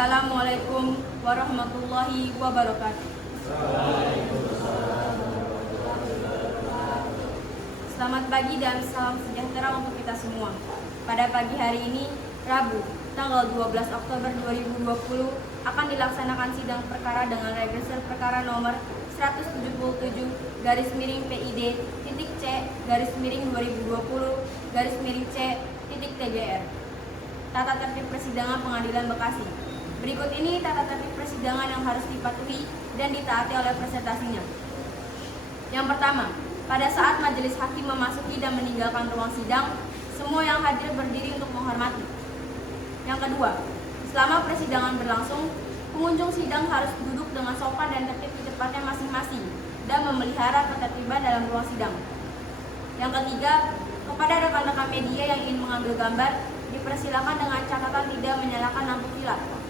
Assalamualaikum warahmatullahi wabarakatuh. Selamat pagi dan salam sejahtera untuk kita semua. Pada pagi hari ini, Rabu, tanggal 12 Oktober 2020, akan dilaksanakan sidang perkara dengan register perkara nomor 177-PID-C-2020-C-TGR. Tata tertib persidangan Pengadilan Bekasi. Berikut ini tata tertib persidangan yang harus dipatuhi dan ditaati oleh presentasinya. Yang pertama, pada saat majelis hakim memasuki dan meninggalkan ruang sidang, semua yang hadir berdiri untuk menghormati. Yang kedua, selama persidangan berlangsung, pengunjung sidang harus duduk dengan sopan dan tertib di tempatnya masing-masing dan memelihara ketertiban dalam ruang sidang. Yang ketiga, kepada rekan-rekan media yang ingin mengambil gambar, dipersilakan dengan catatan tidak menyalakan lampu kilat.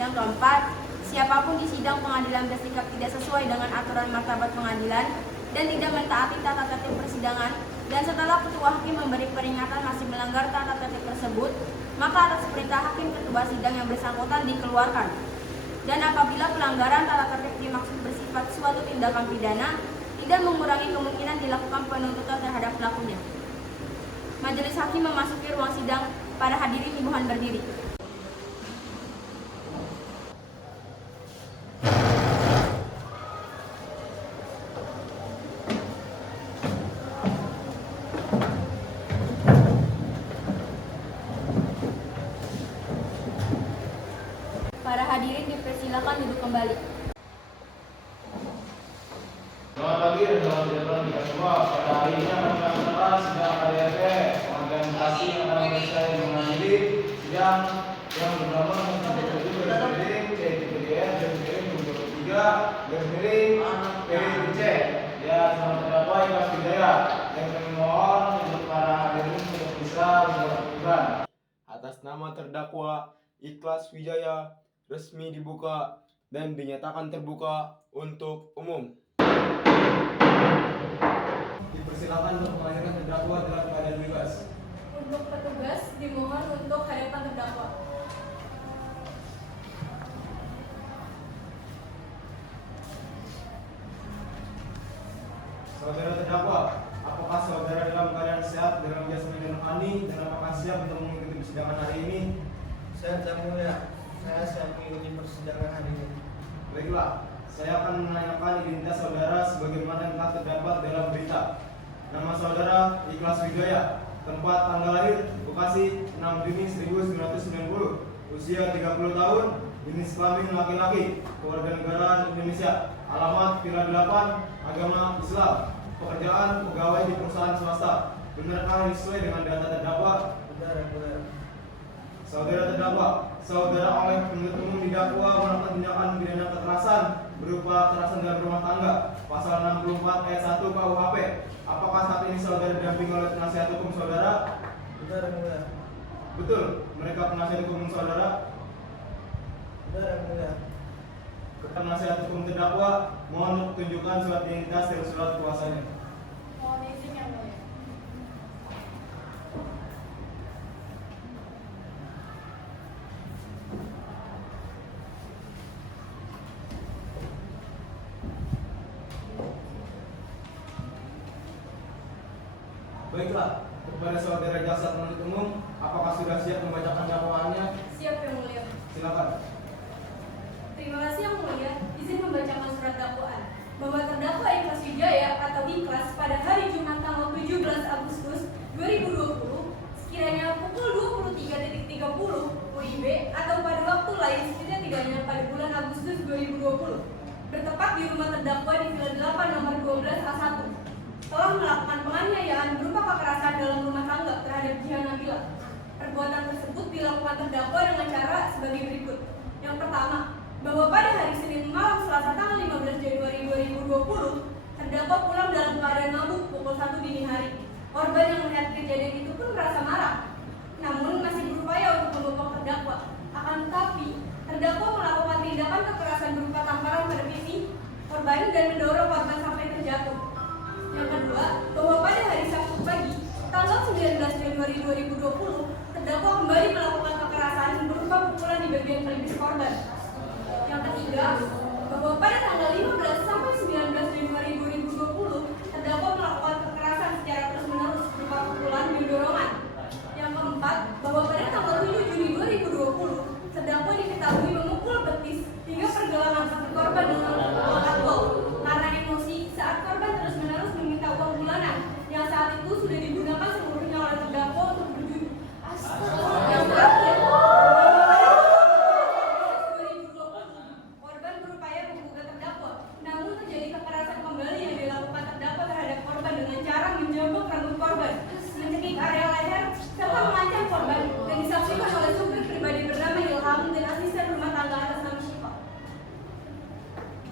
Yang keempat, siapapun di sidang pengadilan bersikap tidak sesuai dengan aturan martabat pengadilan dan tidak mentaati tata tertib persidangan, dan setelah ketua hakim memberi peringatan masih melanggar tata tertib tersebut, maka atas perintah hakim ketua sidang yang bersangkutan dikeluarkan. Dan apabila pelanggaran tata tertib dimaksud bersifat suatu tindakan pidana, tidak mengurangi kemungkinan dilakukan penuntutan terhadap pelakunya. Majelis hakim memasuki ruang sidang, para hadirin dimohon berdiri. Para hadirin dipersilakan duduk kembali. Selamat pagi dan selamat sejahtera kita semua. Pada hari ini akan dilaksanakan sidang KDRT Pengadilan Bekasi yang akan memeriksa dan mengadili sidang yang bernama tentang PID-C ya sama terdakwa Ikhlas Wijaya yang kami mohon untuk para hadirin untuk bisa menyaksikan. Atas nama terdakwa Ikhlas Wijaya resmi dibuka dan dinyatakan terbuka untuk umum. Dipersilakan untuk menghadirkan terdakwa dalam keadaan bebas. Untuk petugas dimohon untuk hadirkan terdakwa. Saudara terdakwa, apakah saudara dalam keadaan sehat dalam jasmani dan rohani dan apakah siap untuk mengikuti persidangan hari ini? Saya Yang Mulia, saya siap mengikuti persidangan hari ini. Baiklah, saya akan menanyakan identitas saudara sebagaimana yang telah terdapat dalam berita. Nama saudara Ikhlas Wijaya, tempat tanggal lahir Bekasi 6 Juni 1990, usia 30 tahun, jenis kelamin laki-laki, kewarganegaraan Indonesia, alamat Villa 8, agama Islam, pekerjaan pegawai di perusahaan swasta. Benarkah sesuai dengan data terdakwa? Benar, benar. Saudara terdakwa, saudara oleh penuntut umum didakwa melakukan tindakan pidana kekerasan berupa kekerasan dalam rumah tangga, pasal 64 ayat 1 KUHP. Apakah saat ini saudara didampingi oleh penasihat hukum saudara? Benar, benar. Betul, mereka penasihat hukum saudara. Benar, benar. Penasihat hukum terdakwa, mohon tunjukkan surat identitas dan surat kuasanya. Mohon izin yang mulia. Baiklah, kepada saudara jaksa penuntut umum, apakah sudah siap membacakan dakwaannya? Siap yang mulia. Silakan. Terima kasih yang mulia, izin membacakan surat dakwaan bahwa terdakwa Ikhlas Wijaya atau Ikhlas pada hari Jumat tanggal 17 Agustus 2020 sekiranya pukul 23.30 WIB atau pada waktu lain setidak-tidaknya pada bulan Agustus 2020 bertepat di rumah terdakwa di Villa 8 nomor 12 A1 telah melakukan penganiayaan berupa kekerasan dalam rumah tangga terhadap Jihan Nabila. Perbuatan tersebut dilakukan terdakwa dengan cara sebagai berikut. Yang pertama, bahwa pada hari Senin malam Selasa tanggal 15 Januari 2020, terdakwa pulang dalam keadaan mabuk pukul 1 dini hari. Korban yang melihat kejadian itu pun merasa marah, namun masih berupaya untuk membopong terdakwa. Akan tetapi, terdakwa melakukan tindakan kekerasan berupa tamparan pada pipi korban dan mendorong korban sampai terjatuh. Yang kedua, bahwa pada hari Sabtu pagi, tanggal 19 Januari 2020, terdakwa kembali melakukan kekerasan berupa pukulan di bagian pelipis korban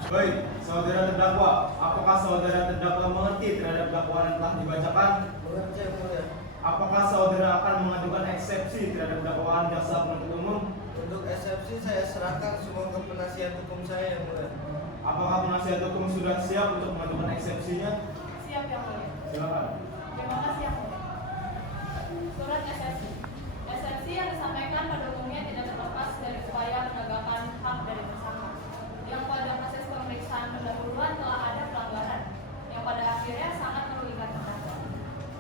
Baik, saudara terdakwa, apakah saudara terdakwa mengerti terhadap dakwaan yang telah dibacakan? Mengerti yang mulia. Apakah saudara akan mengajukan eksepsi terhadap dakwaan jaksa penuntut umum? Untuk eksepsi saya serahkan semua ke penasihat hukum saya yang mulia. Apakah penasihat hukum sudah siap untuk mengajukan eksepsinya? Siap yang mulia. Silakan. Terima kasih yang mulia. Surat eksepsi. Eksepsi yang disampaikan pada umumnya tidak terlepas dari upaya penegakan hak dari tersangka yang pada proses pemeriksaan pendahuluan telah ada pelanggaran yang pada akhirnya sangat merugikan terdakwa.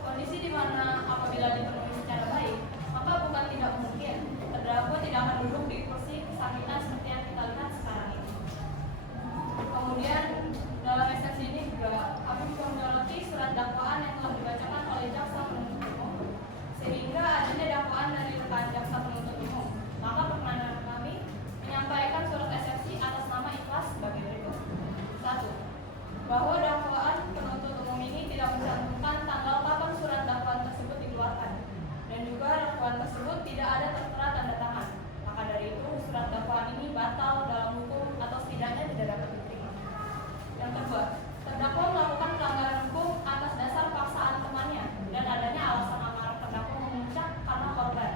Kondisi di mana apabila dipenuhi secara baik, maka bukan tidak mungkin terdakwa tidak akan duduk di kursi kesakitan seperti yang kita lihat sekarang ini. Kemudian dalam eksepsi ini juga kami menyoroti surat dakwaan yang telah dibacakan oleh jaksa penuntut umum sehingga adanya dakwaan dari rekan jaksa penuntut umum. Maka perkenan kami menyampaikan surat eksepsi atas nama ikhlas sebagai berikut. 1. Bahwa dakwaan penuntut umum ini tidak mencantumkan tanggal kapan surat dakwaan tersebut dikeluarkan dan juga dakwaan tersebut tidak ada tertera tanda tangan. Maka dari itu surat dakwaan ini batal dalam hukum atau setidaknya tidak dapat diterima. Yang kedua, terdakwa melakukan pelanggaran hukum atas dasar paksaan temannya dan adanya alasan amarah terdakwa memuncak karena korban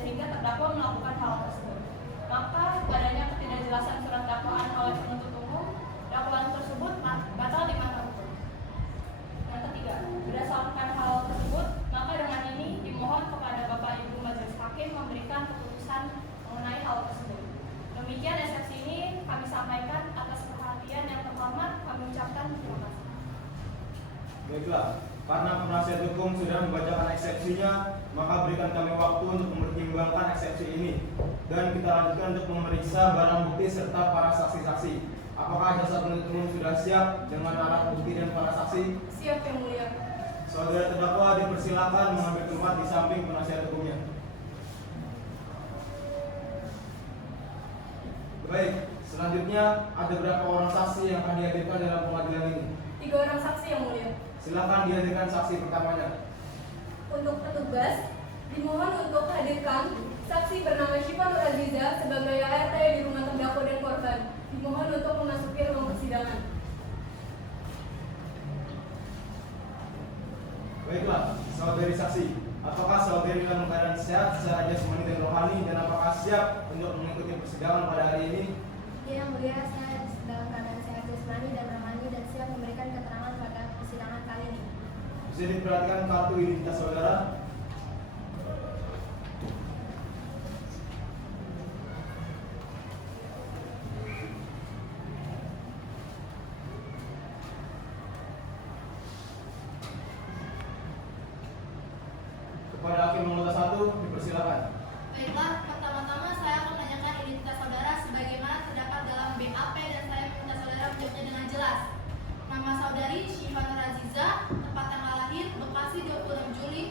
sehingga terdakwa melakukan hal tersebut. Maka adanya ketidakjelasan surat dakwaan oleh penuntut umum, dakwaan tersebut batal di mata hukum. Yang ketiga, berdasarkan hal tersebut, maka dengan ini dimohon kepada Bapak Ibu Majelis Hakim memberikan keputusan mengenai hal tersebut. Demikian eksepsi ini kami sampaikan atas perhatian yang terhormat. Kami ucapkan terima kasih. Baiklah, karena penasihat hukum sudah membacakan eksepsinya, maka berikan kami waktu untuk mempertimbangkan eksepsi ini. Dan kita lanjutkan untuk memeriksa barang bukti serta para saksi-saksi. Apakah jaksa penuntut umum sudah siap dengan alat bukti dan para saksi? Siap yang mulia. Saudara terdakwa dipersilakan mengambil tempat di samping penasihat hukumnya. Baik, selanjutnya ada berapa orang saksi yang akan dihadirkan dalam pengadilan ini? 3 orang saksi yang mulia. Silakan dihadirkan saksi pertamanya. Untuk petugas, dimohon untuk hadirkan saksi bernama Syifa Nur Aziza sebagai ART di rumah terdakwa dan korban. Dimohon untuk memasuki ruang persidangan. Baiklah, saudari saksi, apakah saudari dalam keadaan sehat secara jasmani dan rohani dan apakah siap untuk mengikuti persidangan pada hari ini? Ya, yang mulia, saya dalam keadaan sehat jasmani dan rohani dan siap memberikan keterangan pada persidangan kali ini. Bisa diperhatikan kartu identitas saudara. Kepada hakim nomor 1, dipersilakan. Baiklah, pertama-tama saya akan menanyakan identitas saudara sebagaimana terdapat dalam BAP dan saya minta saudara menjawabnya dengan jelas. Nama saudari Syifa Nur Aziza, tempat tanggal lahir Bekasi 26 Juli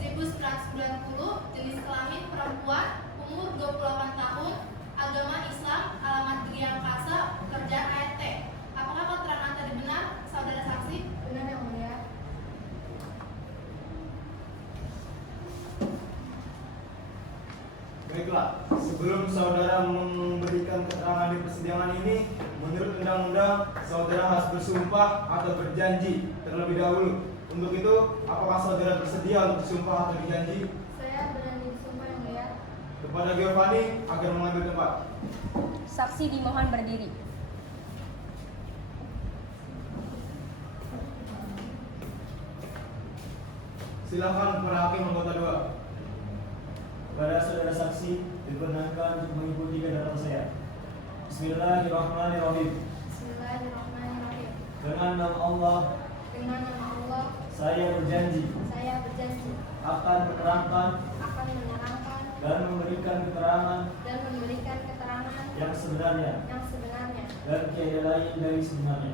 1990, jenis kelamin perempuan, umur 28 tahun, agama Islam, alamat Griang Kasa, pekerjaan ART. Apakah keterangan tadi benar, saudara saksi? Benar yang mulia. Baiklah, sebelum saudara memberikan keterangan di persidangan ini, menurut undang-undang, saudara harus bersumpah atau berjanji terlebih dahulu. Untuk itu, apakah saudara bersedia untuk bersumpah atau berjanji? Saya berani bersumpah yang mulia. Kepada Giovanni agar mengambil tempat. Saksi dimohon berdiri. Silakan para hakim anggota 2. Kepada saudara saksi diperkenankan untuk mengikuti keterangan saya. Bismillahirrahmanirrahim. Bismillahirrahmanirrahim. Dengan nama Allah, Dengan nama Allah, saya berjanji saya berjanji akan menerangkan akan menerangkan dan memberikan keterangan yang sebenarnya dan tiada lain dari sebenarnya.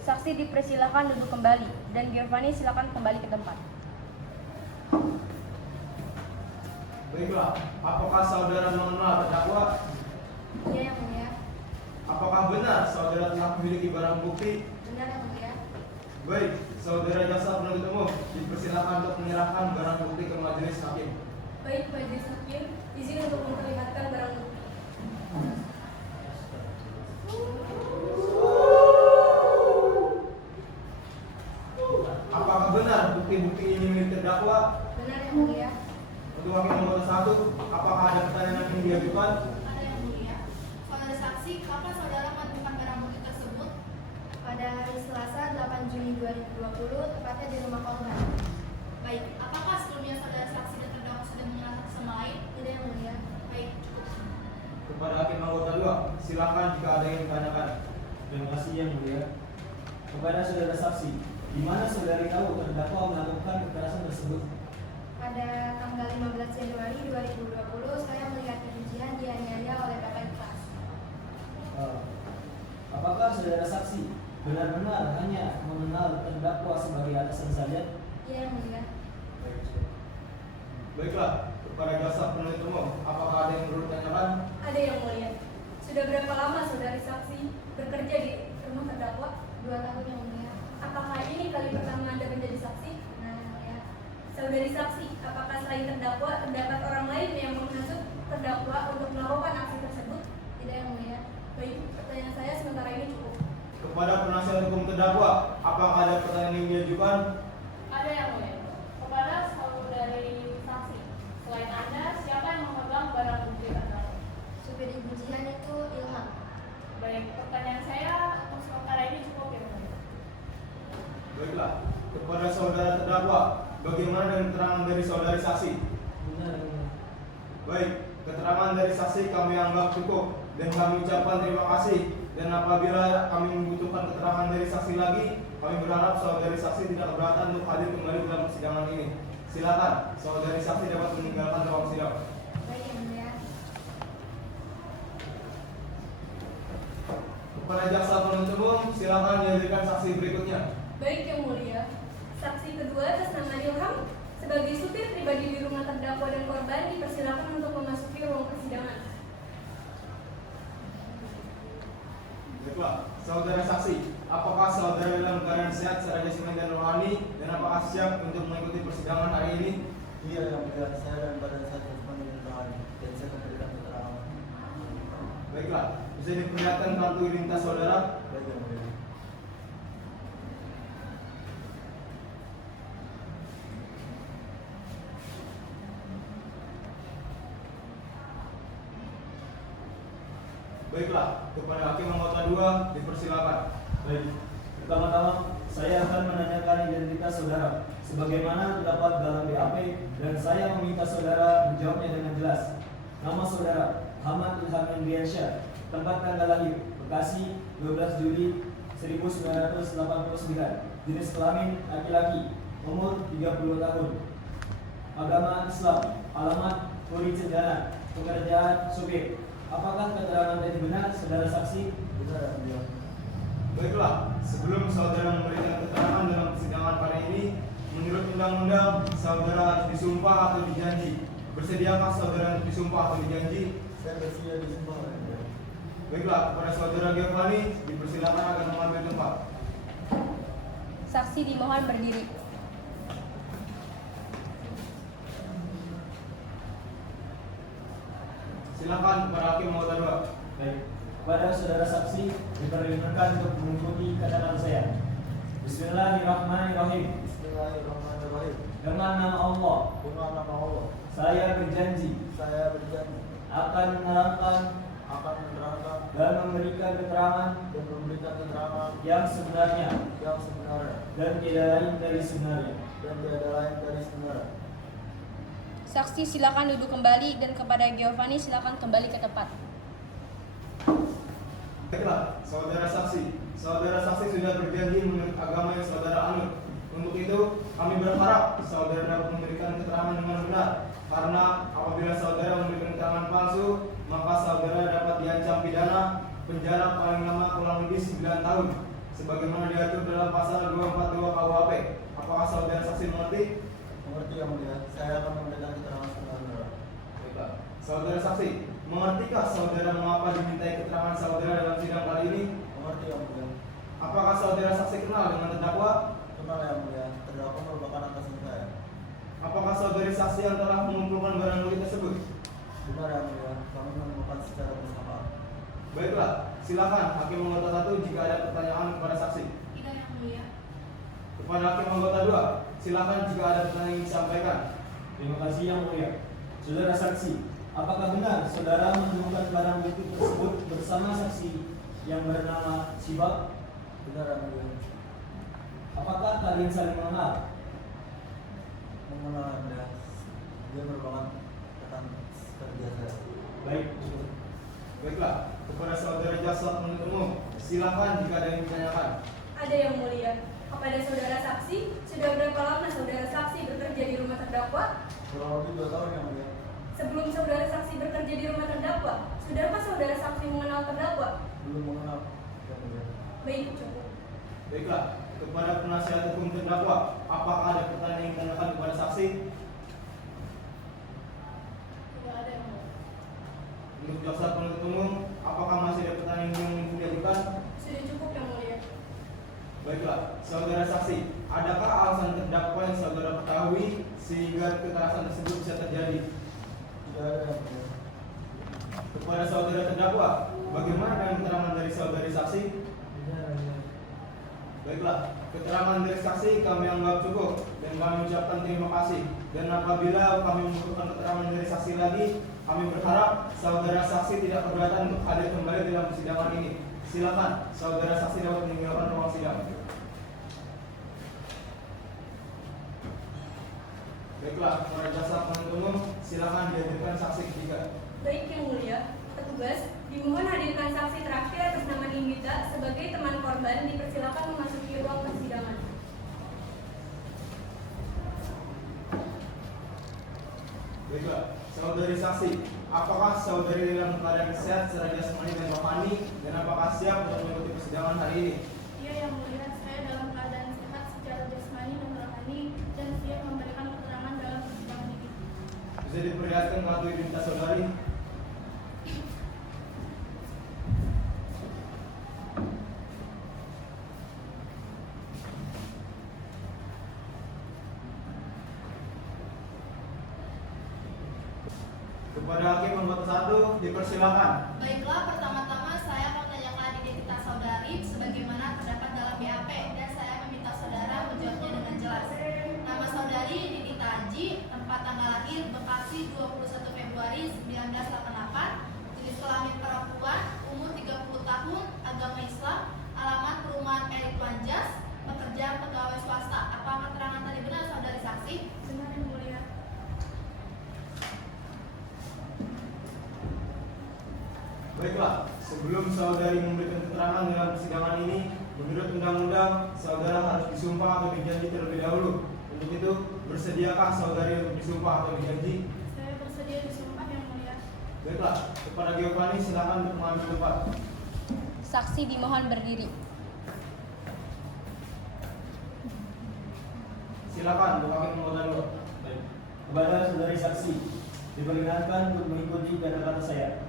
Saksi dipersilakan duduk kembali dan Giovanni silakan kembali ke tempat. Baiklah, apakah saudara mengenal terdakwa? Ya yang mulia. Apakah benar saudara telah memiliki barang bukti? Benar yang mulia. Baik, saudara jaksa penuntut umum dipersilakan untuk menyerahkan barang bukti ke majelis hakim. Baik, majelis hakim, izin untuk memperlihatkan barang bukti. saksi, kapan saudara menemukan barang bukti tersebut? Pada hari Selasa 8 Juni 2020, tepatnya di rumah korban. Baik, apakah sebelumnya saudara saksi dan terdakwa sudah mengenal satu sama lain? Tidak yang mulia. Baik, cukup. Kepada hakim anggota 2, silakan jika ada yang ditanyakan. Terima kasih yang mulia. Kepada saudara saksi, di mana saudari tahu terdakwa melakukan kekerasan tersebut? Pada tanggal 15 Januari 2020, saya melihat kejijihan dianiaya oleh Bapak Ikhlas. Apakah saudara saksi benar-benar hanya mengenal terdakwa sebagai atasan saja? Iya yang mulia. Baiklah, kepada jaksa penuntut umum, apakah ada yang perlu ditanyakan? Ada yang mulia. Sudah berapa lama saudari saksi bekerja di rumah terdakwa? 2 tahun yang mulia. Apakah ini kali pertama Anda menjadi saksi? Nah yang mulia. Saudari saksi, apakah selain terdakwa terdapat orang lain yang menghasut terdakwa untuk melakukan aksi tersebut? Tidak yang mulia. Baik, pertanyaan saya sementara ini cukup. Kepada penasihat hukum terdakwa, apakah ada pertanyaan yang diajukan? Ada yang mulia. Kepada saudari saksi, selain Anda, siapa yang memegang barang bukti terdakwa? Supir Ibu Jihan itu Ilham. Baik, pertanyaan saya untuk sementara ini cukup ya mulia. Baiklah, kepada saudara terdakwa, bagaimana dengan keterangan dari saudari saksi? Benar yang mulia. Baik, keterangan dari saksi kami anggap cukup dan kami ucapkan terima kasih. Dan apabila kami membutuhkan keterangan dari saksi lagi, kami berharap saudari saksi tidak keberatan untuk hadir kembali dalam persidangan ini. Silakan, saudari saksi dapat meninggalkan ruang sidang. Baik yang mulia. Kepada jaksa penuntut umum, silakan dihadirkan saksi berikutnya. Baik yang mulia. Saksi kedua atas nama Ilham sebagai supir pribadi di rumah terdakwa dan korban dipersilakan untuk memasuki ruang persidangan. Baiklah, saudara saksi, apakah saudara dalam keadaan sehat secara jasmani dan rohani dan apakah siap untuk mengikuti persidangan hari ini? Iya yang mulia, saya dan badan saya jasmani dan rohani dan saya memberikan keterangan. Baiklah, bisa diperlihatkan kartu identitas saudara? Baik yang mulia. Baiklah, kepada hakim anggota 2 dipersilakan. Baik. Pertama-tama, saya akan menanyakan identitas saudara sebagaimana terdapat dalam BAP dan saya meminta saudara menjawabnya dengan jelas. Nama saudara Ahmad Ilham Indriansyah, tempat tanggal lahir Bekasi 12 Juli 1989, jenis kelamin laki-laki, umur 30 tahun, agama Islam, alamat Puri Cendana, pekerjaan supir. Apakah keterangan tadi benar, saudara saksi? Benar yang mulia. Baiklah, sebelum saudara memberikan keterangan dalam persidangan kali ini, menurut undang-undang, saudara harus disumpah atau dijanji. Bersediakah saudara untuk disumpah atau dijanji? Saya bersedia disumpah yang mulia. Baiklah, kepada saudara Giovanni, dipersilakan akan mengambil tempat. Saksi dimohon berdiri. Silakan kepada hakim anggota 2. Baik. Kepada saudara saksi diperkenankan untuk mengikuti kata saya. Bismillahirrahmanirrahim. Bismillahirrahmanirrahim. Dengan nama Allah, Dengan nama Allah, saya berjanji saya berjanji akan menerangkan akan menerangkan dan memberikan keterangan dan memberikan keterangan yang sebenarnya yang sebenarnya dan tidak lain dari sebenarnya. dan tiada lain dari sebenarnya. Saksi silakan duduk kembali dan kepada Giovanni silakan kembali ke tempat. Baiklah, saudara saksi. Saudara saksi sudah berjanji menurut agama yang saudara anut. Untuk itu, kami berharap saudara dapat memberikan keterangan dengan benar. Karena apabila saudara memberikan keterangan palsu, maka saudara dapat diancam pidana penjara paling lama kurang lebih 9 tahun. Sebagaimana diatur dalam pasal 242 KUHP. Apakah saudara saksi mengerti? Mengerti yang mulia, saya akan memberikan keterangan sebenarnya. Baiklah. Saudara saksi, mengertikah saudara mengapa dimintai keterangan saudara dalam sidang kali ini? Mengerti yang mulia. Apakah saudara saksi kenal dengan terdakwa? Kenal yang mulia, terdakwa merupakan atasan saya. Apakah saudari saksi yang telah mengumpulkan barang bukti tersebut? Benar yang mulia, kami menemukan secara bersamaan. Baiklah, silakan hakim anggota 1 jika ada pertanyaan kepada saksi. Tidak yang mulia. Kepada hakim anggota 2, silakan jika ada pertanyaan yang disampaikan. Terima kasih yang mulia. Saudara saksi, Apakah benar saudara menemukan barang bukti tersebut bersama saksi yang bernama Siba? Benar yang mulia. Apakah kalian saling mengenal? Mengenal Anda. Dia merupakan rekan kerja saya. Baik. Baiklah, kepada saudara jaksa penuntut umum, silakan jika ada yang ditanyakan. Ada yang mulia. Kepada saudara saksi, sudah berapa lama saudara saksi bekerja di rumah terdakwa? Kurang lebih 2 tahun yang mulia. Sebelum saudara saksi bekerja di rumah terdakwa, sudahkah saudara saksi mengenal terdakwa? Belum mengenal yang mulia. Baik, cukup. Baiklah, kepada penasihat hukum terdakwa, apakah ada pertanyaan yang ditanyakan kepada saksi? Tidak ada yang mulia. Untuk jaksa penuntut umum, apakah masih ada pertanyaan yang ingin diajukan? Sudah cukup yang mulia. Baiklah, saudara saksi, adakah alasan terdakwa yang saudara ketahui sehingga kekerasan tersebut bisa terjadi? Tidak ada yang mulia. Kepada saudara terdakwa, bagaimana dengan keterangan dari saudari saksi? Benar yang mulia. Baiklah, keterangan dari saksi kami anggap cukup dan kami ucapkan terima kasih. Dan apabila kami membutuhkan keterangan dari saksi lagi, kami berharap saudara saksi tidak keberatan untuk hadir kembali dalam persidangan ini. Silakan, saudara saksi dapat meninggalkan ruang sidang. Baiklah, para jaksa penuntut umum, silakan dihadirkan saksi ketiga. Baik yang mulia, petugas dimohon hadirkan saksi terakhir atas nama Nindita sebagai teman korban dipersilakan memasuki ruang persidangan. Baiklah, saudari saksi, apakah saudari dalam keadaan sehat secara jasmani dan rohani dan apakah siap untuk mengikuti persidangan hari ini? Iya yang mulia, saya dalam keadaan sehat secara jasmani dan rohani dan siap memberikan keterangan dalam persidangan ini. Bisa diperlihatkan kartu identitas saudari? Kepada hakim nomor 1, dipersilakan. Baiklah, pertama-tama saya akan menanyakan identitas saudari sebagaimana terdapat dalam BAP dan saya meminta saudara menjawabnya dengan jelas. Nama saudari Nindita Aji, tempat tanggal lahir Bekasi 21 Februari 1988, jenis kelamin perempuan, umur 30 tahun, agama Islam, alamat perumahan Erik Wanjas, pekerjaan pegawai swasta. Apa keterangan tadi benar saudari saksi? Benar yang mulia. Baiklah, sebelum saudari memberikan keterangan dalam persidangan ini, menurut undang-undang, saudara harus disumpah atau dijanji terlebih dahulu. Untuk itu, bersediakah saudari untuk disumpah atau dijanji? Saya bersedia disumpah yang mulia. Baiklah, kepada Giovanni silakan untuk mengambil tempat. Saksi dimohon berdiri. Silakan, untuk hakim nomor 2. Baik. Kepada saudari saksi, diperkenankan untuk mengikuti kata-kata saya.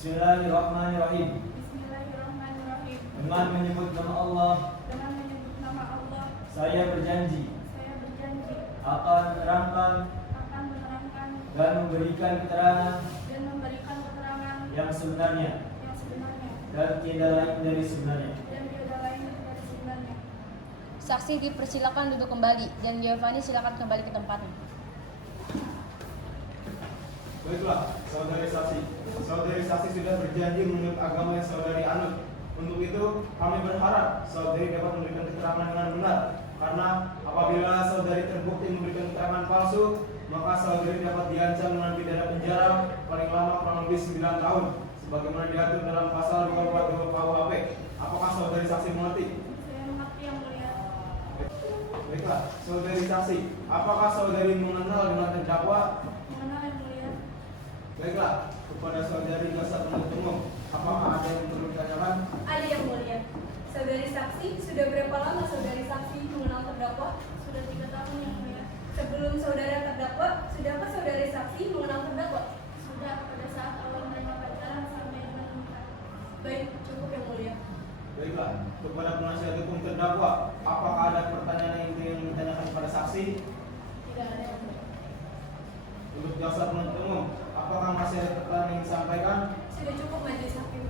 Bismillahirrahmanirrahim. Bismillahirrahmanirrahim. Dengan menyebut nama Allah, Dengan menyebut nama Allah, saya berjanji saya berjanji akan menerangkan akan menerangkan dan memberikan keterangan dan memberikan keterangan yang sebenarnya yang sebenarnya dan tiada lain dari sebenarnya. dan tiada lain dari sebenarnya. Saksi dipersilakan duduk kembali dan Giovanni silakan kembali ke tempatnya. Baiklah, saudari saksi. Saudari saksi sudah berjanji menurut agama yang saudari anut. Untuk itu, kami berharap saudari dapat memberikan keterangan dengan benar. Karena apabila saudari terbukti memberikan keterangan palsu, maka saudari dapat diancam dengan pidana penjara paling lama kurang lebih 9 tahun, sebagaimana diatur dalam pasal 242 KUHP. Apakah saudari saksi mengerti? Saya mengerti yang mulia. Baiklah, saudari saksi, apakah saudari mengenal dengan terdakwa? Mengenal yang mulia. Baiklah, kepada saudari jaksa penuntut umum, apakah ada yang perlu ditanyakan? Ada yang mulia. Saudari saksi, sudah berapa lama saudari saksi mengenal terdakwa? Sudah 3 tahun yang mulia. Sebelum saudara terdakwa, sudahkah saudari saksi mengenal terdakwa? Sudah pada saat awal menerima pacaran sampai dengan menikah. Baik, cukup yang mulia. Baiklah, kepada penasihat hukum terdakwa, apakah ada pertanyaan yang ingin ditanyakan kepada saksi? Tidak ada yang mulia. Untuk jaksa penuntut umum, apakah masih ada pertanyaan yang disampaikan? Sudah cukup majelis hakim.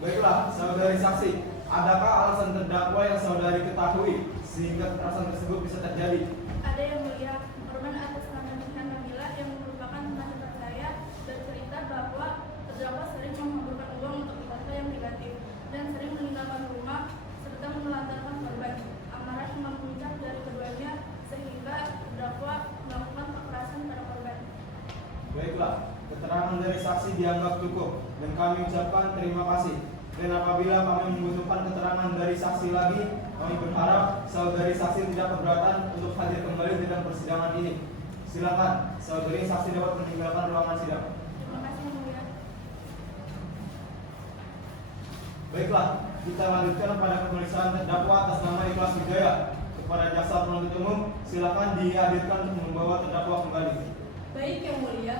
Baiklah, saudari saksi, adakah alasan terdakwa yang saudari ketahui sehingga kekerasan tersebut bisa terjadi? Ada yang mulia. Korban atas nama Nina Nabila yang merupakan teman dekat saya bercerita negatif dan sering meninggalkan rumah serta menelantarkan korban. Amarah memuncak dari keduanya sehingga terdakwa melakukan kekerasan pada korban. Baiklah, keterangan dari saksi dianggap cukup dan kami ucapkan terima kasih. Dan apabila kami membutuhkan keterangan dari saksi lagi, kami berharap saudari saksi tidak keberatan untuk hadir kembali dalam persidangan ini. Silakan, saudari saksi dapat meninggalkan ruangan sidang. Terima kasih Yang Mulia. Baiklah, kita lanjutkan pada pemeriksaan terdakwa atas nama Ikhlas Wijaya. Kepada jaksa penuntut umum, silakan dihadirkan untuk membawa terdakwa kembali. Baik Yang Mulia,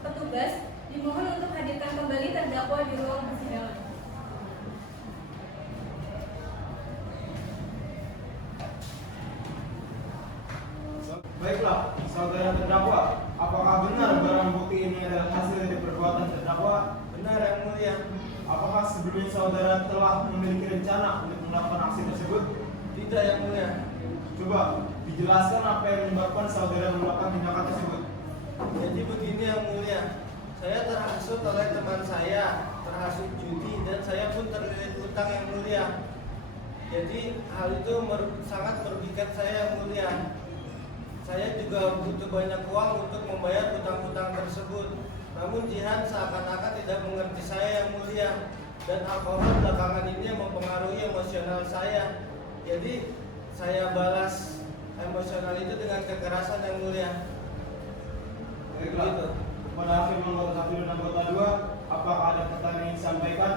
petugas dimohon untuk hadirkan kembali terdakwa di ruang persidangan. Baiklah, saudara terdakwa, apakah benar barang bukti ini adalah hasil dari perbuatan terdakwa? Benar Yang Mulia. Apakah sebelumnya saudara telah memiliki rencana untuk melakukan aksi tersebut? Tidak Yang Mulia. Coba dijelaskan apa yang menyebabkan saudara melakukan tindakan tersebut. Jadi begini Yang Mulia, saya terhasut oleh teman saya, terhasut judi dan saya pun terlilit utang Yang Mulia. Jadi hal itu sangat merugikan saya Yang Mulia. Saya juga butuh banyak uang untuk membayar hutang-hutang tersebut. Namun Jihan seakan-akan tidak mengerti saya Yang Mulia. Dan alkohol belakangan ini yang mempengaruhi emosional saya. Jadi saya balas emosional itu dengan kekerasan Yang Mulia. Baiklah, kepada hakim nomor 1 dan anggota 2, apakah ada pertanyaan yang disampaikan?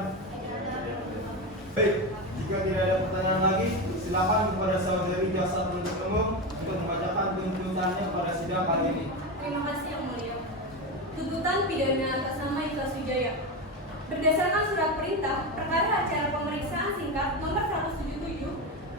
Baik, jika tidak ada pertanyaan lagi, silakan kepada saudari jaksa penuntut umum untuk membacakan tuntutannya pada sidang kali ini. Terima kasih Yang Mulia. Tuntutan pidana atas nama Ikhlas Wijaya. Berdasarkan surat perintah perkara acara pemeriksaan singkat nomor 177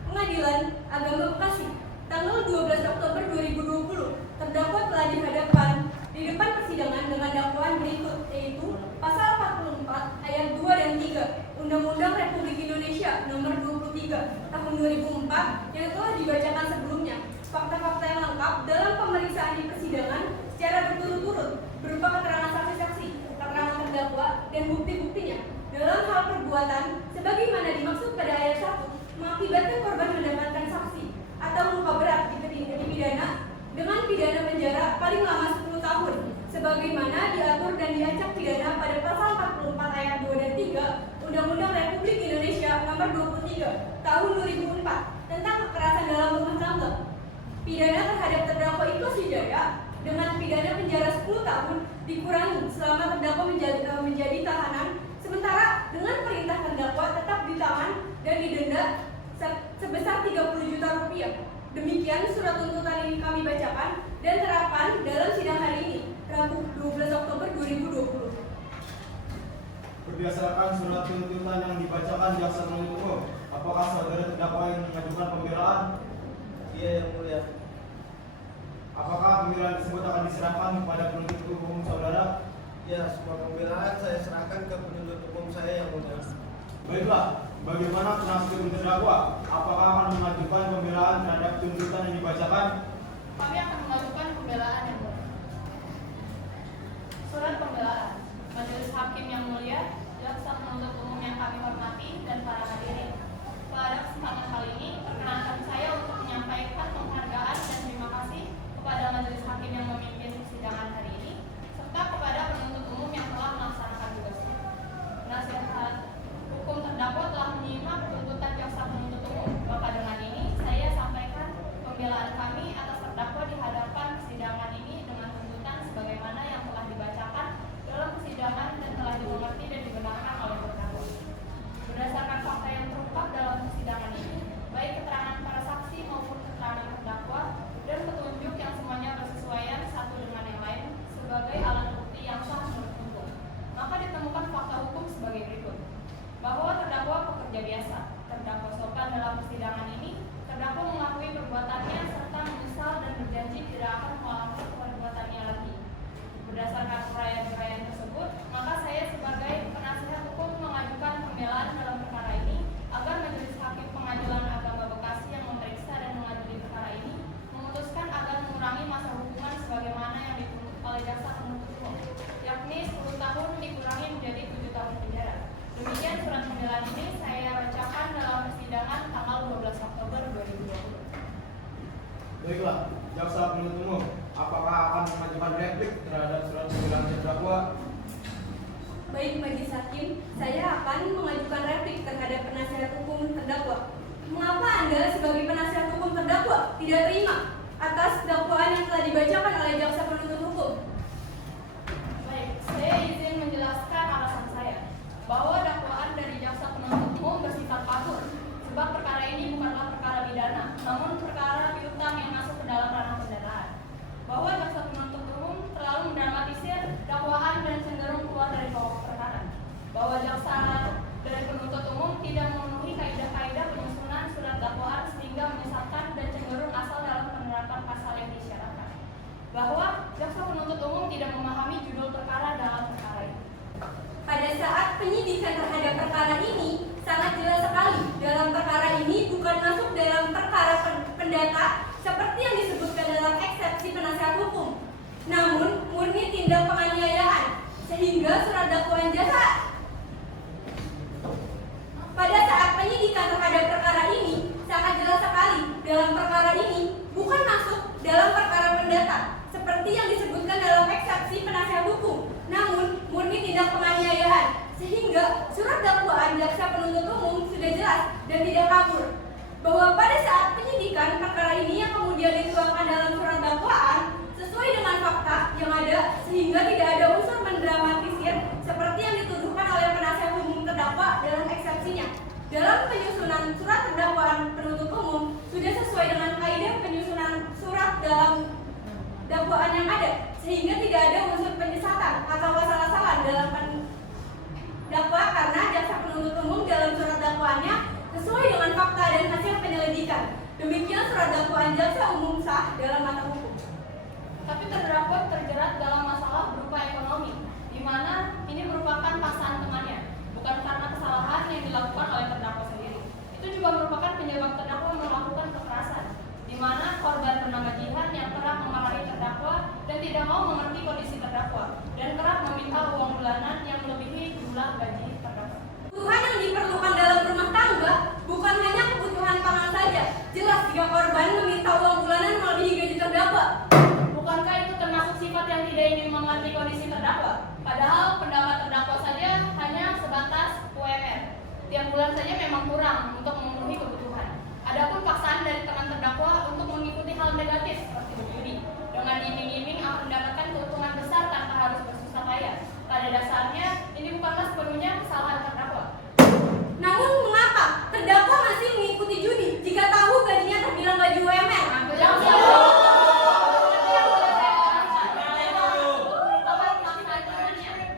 Pengadilan Agama Bekasi tanggal 12 Oktober 2020, terdakwa telah dihadapkan di depan persidangan dengan dakwaan berikut, yaitu pasal 44 ayat 2 dan 3 Undang-Undang Republik Indonesia nomor 23 tahun 2004 yang telah dibacakan sebelumnya. Fakta-fakta yang lengkap dalam pemeriksaan di persidangan secara berturut-turut berupa keterangan saksi-saksi, keterangan terdakwa, dan bukti-buktinya dalam hal perbuatan sebagaimana dimaksud pada ayat 1 mengakibatkan korban mendapatkan saksi atau luka berat dipidana dengan pidana penjara paling lama 10 tahun sebagaimana diatur dan diancam pidana pada pasal 44 ayat 2 dan 3 Undang-Undang Republik Indonesia nomor 23 tahun 2004 tentang kekerasan dalam rumah tangga. Pidana terhadap terdakwa Ikhlas Wijaya dengan pidana penjara 10 tahun dikurangi selama terdakwa menjadi tahanan, sementara dengan perintah terdakwa tetap ditahan dan didenda sebesar 30 juta rupiah. Demikian surat tuntutan ini kami bacakan dan terapkan dalam sidang hari ini, Rabu 12 Oktober 2020. Berdasarkan surat tuntutan yang dibacakan jaksa penuntut umum, apakah saudara terdakwa yang mengajukan pembelaan? Iya Yang Mulia. Apakah pembelaan tersebut akan diserahkan kepada penuntut umum saudara? Ya, semua pembelaan saya serahkan ke penuntut umum saya Yang Mulia. Baiklah, bagaimana penasihat terdakwa? Apakah akan mengajukan pembelaan terhadap tuntutan yang dibacakan? Kami akan mengajukan pembelaan Yang Mulia. Surat pembelaan. Majelis Hakim Yang Mulia, jaksa penuntut umum yang kami hormati, dan para hadirin. Pada kesempatan kali ini, perkenankan saya untuk menyampaikan penghargaan dan terima kasih kepada Majelis Hakim yang memimpin persidangan hari ini, serta kepada penuntut umum yang telah melaksanakan tugasnya. Penasihat hukum terdakwa telah menyimak tuntutan jaksa penuntut umum. Maka dengan ini, saya sampaikan pembelaan kami atas terdakwa di hadapan persidangan ini dengan tuntutan sebagaimana yang telah dibacakan dalam persidangan dan telah dimengerti dan dibenarkan oleh terdakwa. Berdasarkan fakta yang terungkap dalam persidangan ini, baik keterangan para saksi maupun keterangan terdakwa dan petunjuk yang semuanya bersesuaian satu dengan yang lain sebagai alat bukti yang sah menurut hukum, maka ditemukan fakta hukum sebagai berikut: bahwa terdakwa pekerja biasa, terdakwa sopan dalam persidangan ini, terdakwa mengakui perbuatannya serta menyesal dan berjanji tidak akan mengulangi perbuatannya lagi. Berdasarkan uraian-uraian tersebut, maka saya sebagai penasihat hukum mengajukan pembelaan dalam perkara ini agar Majelis Hakim Pengadilan Agama Bekasi yang memeriksa dan mengadili perkara ini memutuskan agar mengurangi masa hukuman sebagaimana yang dituntut oleh jaksa penuntut umum, yakni 10 tahun dikurangi menjadi 7 tahun penjara. Demikian surat pembelaan atas dakwaan yang telah dibacakan oleh jaksa penuntut hukum. Baik, saya izin menjelaskan alasan saya bahwa dakwaan dari jaksa penuntut umum bersifat pasur, sebab perkara ini bukanlah perkara pidana, namun perkara piutang yang masuk ke dalam ranah pendanaan. Bahwa jaksa penuntut umum terlalu mendramatisir dakwaan dan cenderung keluar dari pokok perkara. Bahwa jaksa dari penuntut umum tidak memenuhi kaidah-kaidah penyusunan surat dakwaan sehingga menyesatkan dan cenderung asal dalam penerapan pasal yang disyaratkan. Bahwa jaksa penuntut umum tidak memahami judul perkara dalam perkara ini. Pada saat penyidikan terhadap perkara ini, sangat jelas sekali dalam perkara ini bukan masuk dalam perkara pendata seperti yang disebutkan dalam eksepsi penasihat hukum, namun murni tindak penganiayaan, sehingga surat dakwaan jaksa pada saat penyidikan terhadap perkara ini sangat jelas sekali dalam perkara ini bukan masuk dalam perkara pendata seperti yang disebutkan dalam eksepsi penasihat hukum, namun murni tindak penganiayaan, sehingga surat dakwaan jaksa penuntut umum sudah jelas dan tidak kabur. Bahwa pada saat penyidikan perkara ini yang kemudian dituangkan dalam surat dakwaan sesuai dengan fakta yang ada, sehingga tidak ada unsur mendramatisir seperti yang dituduhkan oleh penasihat hukum terdakwa dalam eksepsinya. Dalam penyusunan surat dakwaan penuntut umum sudah sesuai dengan kaidah penyusunan surat dalam dakwaan yang ada, sehingga tidak ada unsur penyesatan atau salah-salah dalam dakwa karena jaksa penuntut umum dalam surat dakwaannya sesuai dengan fakta dan hasil penyelidikan. Demikian surat dakwaan jaksa umum sah dalam mata hukum. Tapi terdakwa terjerat dalam masalah berupa ekonomi, di mana ini merupakan paksaan temannya, bukan karena kesalahan yang dilakukan oleh terdakwa sendiri. Itu juga merupakan penyebab terdakwa melakukan kekerasan, di mana korban bernama Jihan yang kerap memarahi terdakwa dan tidak mau mengerti kondisi terdakwa, dan kerap meminta uang bulanan yang melebihi jumlah gaji terdakwa. Kebutuhan yang diperlukan dalam rumah tangga bukan hanya kebutuhan pangan saja. Jelas jika korban meminta uang bulanan melebihi gaji terdakwa. Bukankah itu termasuk sifat yang tidak ingin mengerti kondisi terdakwa? Padahal pendapat terdakwa saja hanya sebatas UMR. Tiap bulan saja memang kurang untuk memenuhi kebutuhan. Adapun paksaan dari teman terdakwa untuk mengikuti hal negatif seperti berjudi dengan iming-iming akan mendapatkan keuntungan besar tanpa harus bersusah payah. Pada dasarnya ini bukanlah sepenuhnya kesalahan terdakwa. Namun mengapa terdakwa masih mengikuti judi jika tahu gajinya terbilang gaji UMR?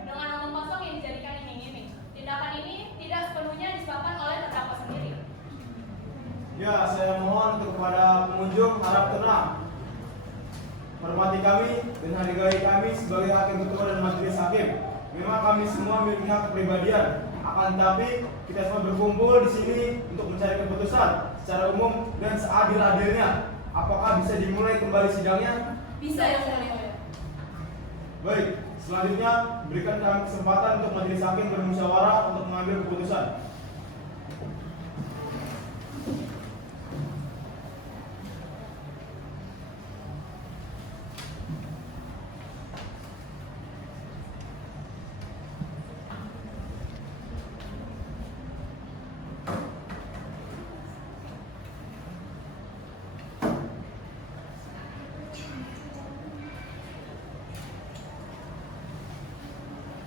Dengan omong kosong yang dijadikan iming-iming. Tindakan ini tidak sepenuhnya disebabkan oleh terdakwa sendiri. Ya, saya mohon untuk kepada pengunjung harap tenang. Hormati kami dan hargai kami sebagai hakim ketua dan majelis hakim. Memang kami semua memiliki hak kepribadian, akan tetapi kita semua berkumpul di sini untuk mencari keputusan secara umum dan seadil-adilnya. Apakah bisa dimulai kembali sidangnya? Bisa ya mulia. Baik, selanjutnya berikan kami kesempatan untuk majelis hakim bermusyawarah untuk mengambil keputusan.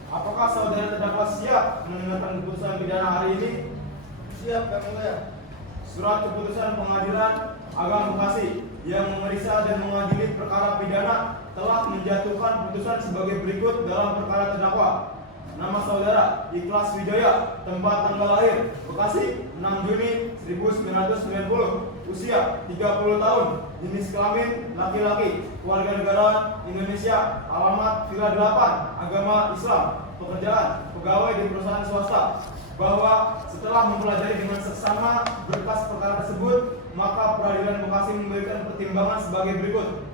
Apakah saudara terdakwa siap mendengarkan keputusan pidana hari ini? Siap, Yang Mulia. Surat keputusan Pengadilan Agama Bekasi yang memeriksa dan mengadili perkara pidana telah menjatuhkan putusan sebagai berikut dalam perkara terdakwa. Nama saudara Ikhlas Wijaya, tempat tanggal lahir Bekasi 6 Juni 1990, usia 30 tahun, jenis kelamin laki-laki, warganegara Indonesia, alamat Villa 8, agama Islam, pekerjaan pegawai di perusahaan swasta. Bahwa setelah mempelajari dengan seksama berkas perkara tersebut, maka Peradilan Bekasi memberikan pertimbangan sebagai berikut.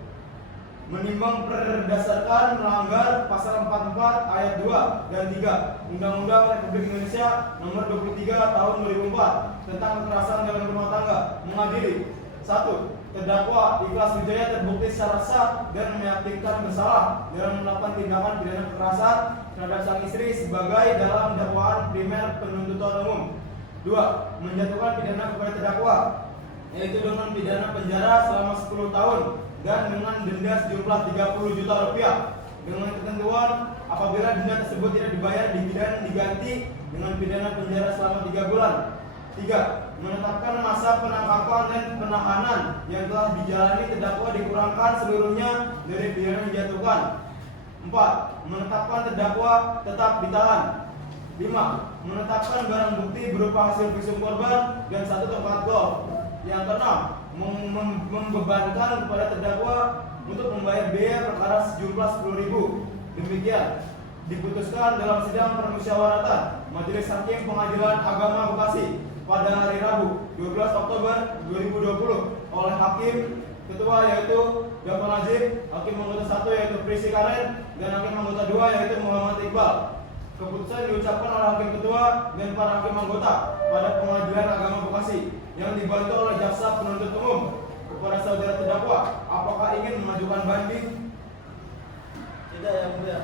Menimbang berdasarkan melanggar pasal 44 ayat 2 dan 3 Undang-Undang Republik Indonesia Nomor 23 Tahun 2004 tentang kekerasan dalam rumah tangga, mengadili 1. Terdakwa Ikhlas Wijaya terbukti secara sah dan meyakinkan bersalah dalam melakukan tindakan pidana kekerasan terhadap sang istri sebagai dalam dakwaan primer penuntutan umum. 2. Menjatuhkan pidana kepada terdakwa, yaitu dengan pidana penjara selama 10 tahun dan dengan denda sejumlah 30 juta rupiah. Dengan ketentuan apabila denda tersebut tidak dibayar diganti dengan pidana penjara selama 3 bulan. 3. Menetapkan masa penangkapan dan penahanan yang telah dijalani terdakwa dikurangkan seluruhnya dari pidana yang dijatuhkan. 4. Menetapkan terdakwa tetap ditahan. 5. Menetapkan barang bukti berupa hasil visum korban dan 1 tongkat golf. Yang keenam, membebankan kepada terdakwa untuk membayar biaya perkara sejumlah 10.000. Demikian diputuskan dalam sidang permusyawaratan Majelis Hakim Pengadilan Agama Bekasi pada hari Rabu 12 Oktober 2020 oleh Hakim Ketua yaitu Dr. Najib, Hakim Anggota 1 yaitu Prisi Karen, dan Hakim Anggota 2 yaitu Muhammad Iqbal. Keputusan diucapkan oleh Hakim Ketua dan para Hakim Anggota pada Pengadilan Agama Bekasi yang dibantu oleh Jaksa Penuntut Umum. Kepada saudara terdakwa, apakah ingin mengajukan banding? Tidak, Yang Mulia.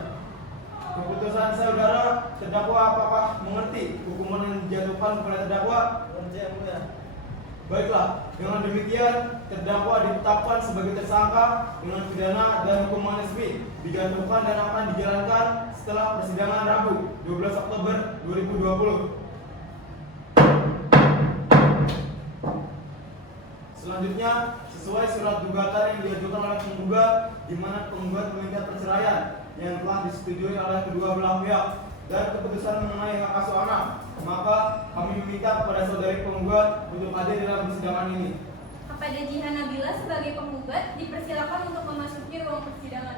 Keputusan saudara terdakwa apakah mengerti hukuman yang dijatuhkan kepada terdakwa? Mengerti, Yang Mulia. Baiklah, dengan demikian terdakwa ditetapkan sebagai tersangka dengan pidana dan hukuman resmi dijatuhkan dan akan dijalankan setelah persidangan Rabu 12 Oktober 2020. Selanjutnya, sesuai surat gugatan yang diajukan oleh penggugat, di mana penggugat meminta perceraian yang telah disetujui oleh kedua belah pihak dan keputusan mengenai hak asuh anak, maka kami meminta kepada saudari penggugat untuk hadir dalam persidangan ini. Kepada Jihan Nabila sebagai penggugat dipersilakan untuk memasuki ruang persidangan.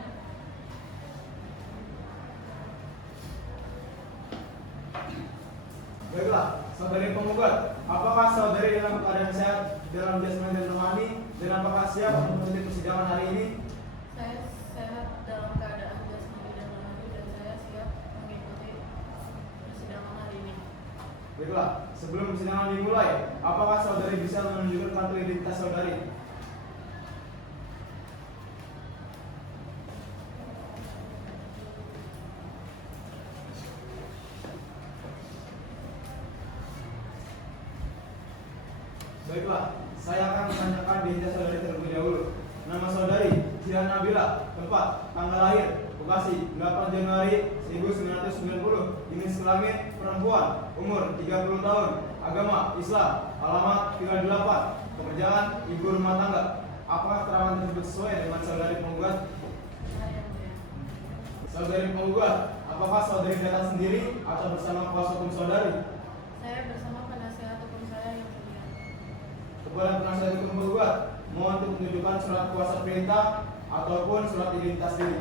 Baiklah, saudari penggugat, apakah saudari dalam keadaan sehat dalam jasmani dan rohani, dan apakah siap untuk mengikuti persidangan hari ini? Saya sehat dalam keadaan jasmani dan rohani dan saya siap mengikuti persidangan hari ini. Baiklah, sebelum persidangan dimulai, apakah saudari bisa menunjukkan kartu identitas saudari? Baiklah, saya akan menanyakan identitas saudari terlebih dahulu. Nama saudari Jihan Nabila, tempat, tanggal lahir, Bekasi, 8 Januari 1990, jenis kelamin perempuan, umur 30 tahun, agama Islam, alamat Villa 8, pekerjaan ibu rumah tangga. Apakah keterangan tersebut sesuai dengan saudari penggugat? Saudari penggugat, apakah saudari datang sendiri atau bersama kuasa hukum saudari? Saya bersama penasihat hukum saya yang mulia. Kepada penasihat hukum penggugat, mohon untuk menunjukkan surat kuasa perintah ataupun surat identitas diri.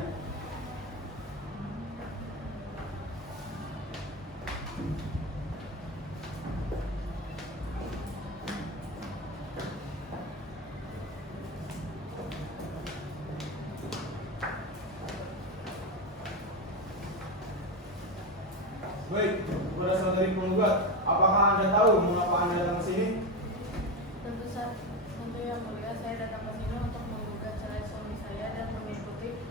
Baik, kepada saudari penggugat, apakah Anda tahu mengapa Anda datang ke sini? Tentu yang mulia, saya datang ke sini untuk menggugat cerai suami saya dan mengikuti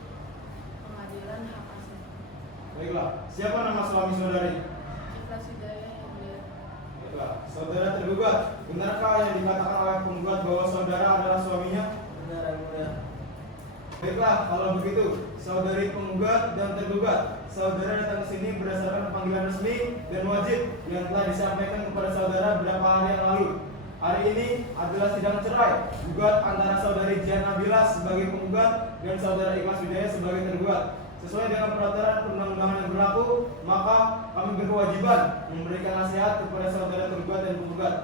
pengadilan hak asuh. Baiklah, siapa nama suami saudari? Ikhlas Hidayah yang mulia. Baiklah, saudara tergugat, benarkah yang dikatakan oleh penggugat bahwa saudara adalah suaminya? Benar, Yang Mulia. Baiklah, kalau begitu, saudari penggugat dan tergugat, saudara datang ke sini berdasarkan panggilan resmi dan wajib yang telah disampaikan kepada saudara beberapa hari yang lalu. Hari ini adalah sidang cerai gugat antara saudari Jihan Nabila sebagai penggugat dan saudara Ikhlas Hidayah sebagai tergugat. Sesuai dengan peraturan perundang-undangan yang berlaku, maka kami berkewajiban memberikan nasihat kepada saudara tergugat dan penggugat.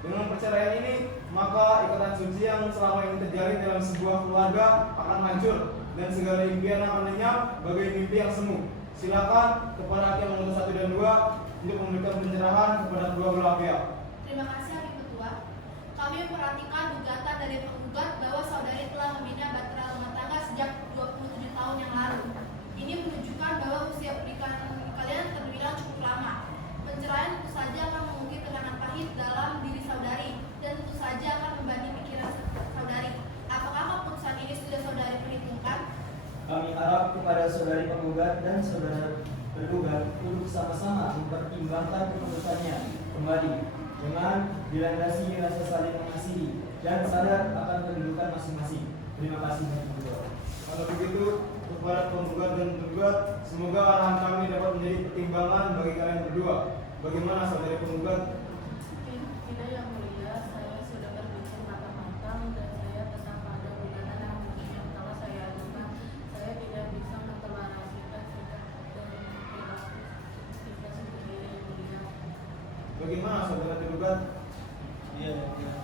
Dengan perceraian ini, maka ikatan suci yang selama ini terjalin dalam sebuah keluarga akan hancur dan segala impian akan lenyap bagai mimpi yang semu. Silakan kepada Hakim Anggota 1 dan 2 untuk memberikan pencerahan kepada kedua belah pihak. Terima kasih Hakim Ketua. Kami memperhatikan gugatan dari penggugat bahwa saudari telah membina bahtera rumah tangga sejak 27 tahun yang lalu. Ini menunjukkan bahwa usia pernikahan kalian terbilang cukup lama. Perceraian tentu saja akan mengukir kenangan pahit dalam diri saudari dan tentu saja akan membebani pikiran saudari. Apakah keputusan ini sudah saudari perhitungkan? Kami harap kepada saudari penggugat dan saudara tergugat untuk sama-sama mempertimbangkan keputusannya kembali dengan dilandasi rasa saling mengasihi dan sadar akan kedudukan masing-masing. Terima kasih banyak berdua. Kalau begitu, kepada penggugat dan tergugat, semoga arahan kami dapat menjadi pertimbangan bagi kalian berdua. Bagaimana saudari penggugat? Tidak yang mulia, saya sudah berpikir matang-matang dan saya tetap pada gugatan yang telah saya ajukan. Saya tidak bisa mentoleransikan sikap dan perilaku tidak seperti yang mulia. Bagaimana saudara tergugat? Iya, yang mulia.